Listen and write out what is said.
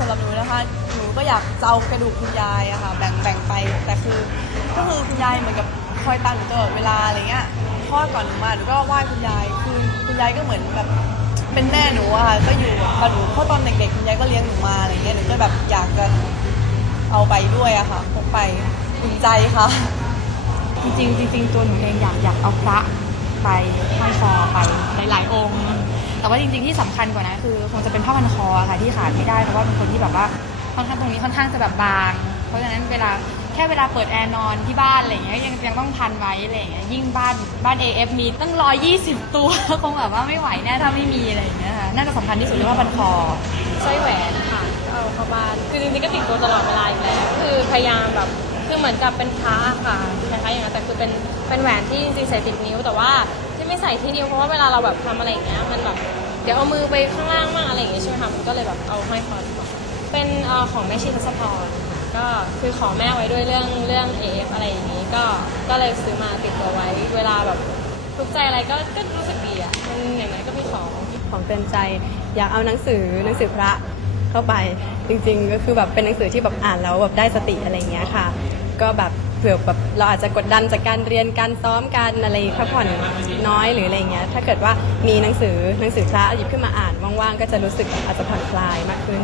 สำหรับหนูนะคะหนูก็อยากจะเอากระดูกคุณยายอะค่ะแบ่งแบ่งไปแต่คือก็คือคุณยายเหมือนกับคอยตามหนูตลอดเวลาอะไรเงี้ยคลอก่อนหนูมาหนูก็ไหว้คุณยายคือคุณยายก็เหมือนแบบเป็นแม่หนูอะค่ะก็อยู่กับหนูเพราะตอนเด็กๆคุณยายก็เลี้ยงหนูมาอะไรเงี้ยหนูก็แบบอยากจะเอาไปด้วยอะค่ะพกไปอุ่นใจค่ะ จริงๆจริงๆตัวหนูเองอยากอยากเอาพระไปห้อยคอไปหลายๆองค์ แต่ว่าจริงๆที่สำคัญกว่านั้นคือคงจะเป็นผ้าพันคอค่ะที่ขาดไม่ได้เพราะว่าเป็นคนที่แบบว่าค่อนข้างตรงนี้ค่อนข้างจะแบบบาง เพราะฉะนั้นเวลาแค่เวลาเปิดแอร์นอนที่บ้านอะไรอย่างเงี้ยยังยังต้องพันไว้อะไรเงี้ยยิ่งบ้านบ้าน AF มีตั้งร้อยยี่สิบตัวคงแบบว่าไม่ไหวแน่ถ้าไม่มีอะไรเงี้ยค่ะน่าจะสำคัญที่สุดเลยว่าพันคอสร้อยแหวนค่ะเอาเข้าบ้านคือจริงๆก็ติดตัวตลอดเวลาอยู่แล้วคือพยายามแบบคือเหมือนกับเป็นพระค่ะคล้ายๆอย่างนั้นแต่คือเป็นเป็นแหวนที่จริงๆใส่ติดนิ้วแต่ว่า ไม่ใส่ที่นิ้วเพราะว่าเวลาเราแบบทำอะไรอย่างเงี้ยมันแบบเดี๋ยวเอามือไปข้างล่างมากอะไรอย่างเงี้ยใช่ไหมคะมันก็เลยแบบเอาห้อยคอดีกว่าเป็นเอ่อของแม่ชีทศพรค่ะก็คือขอแม่ไว้ด้วยเรื่องเรื่องเอฟอะไรอย่างงี้ก็ก็เลยซื้อมาติดตัวไว้ เวลาแบบทุกข์ใจอะไรก็ก็รู้สึกดีอะมันอย่างไรก็มีของ ของเตือนใจอยากเอาหนังสือหนังสือพระเข้าไปจริงๆ ก็คือแบบเป็นหนังสือที่แบบอ่านแล้วแบบได้สติอะไรอย่างเงี้ยค่ะ ก็แบบ เผื่อแบบเราอาจจะกดดันจากการเรียนการซ้อมการอะไรพักผ่อนน้อยหรืออะไรเงี้ยถ้าเกิดว่ามีหนังสือหนังสือพระหยิบขึ้นมาอ่านว่างๆ ก็จะรู้สึกอาจจะผ่อนคลายมากขึ้น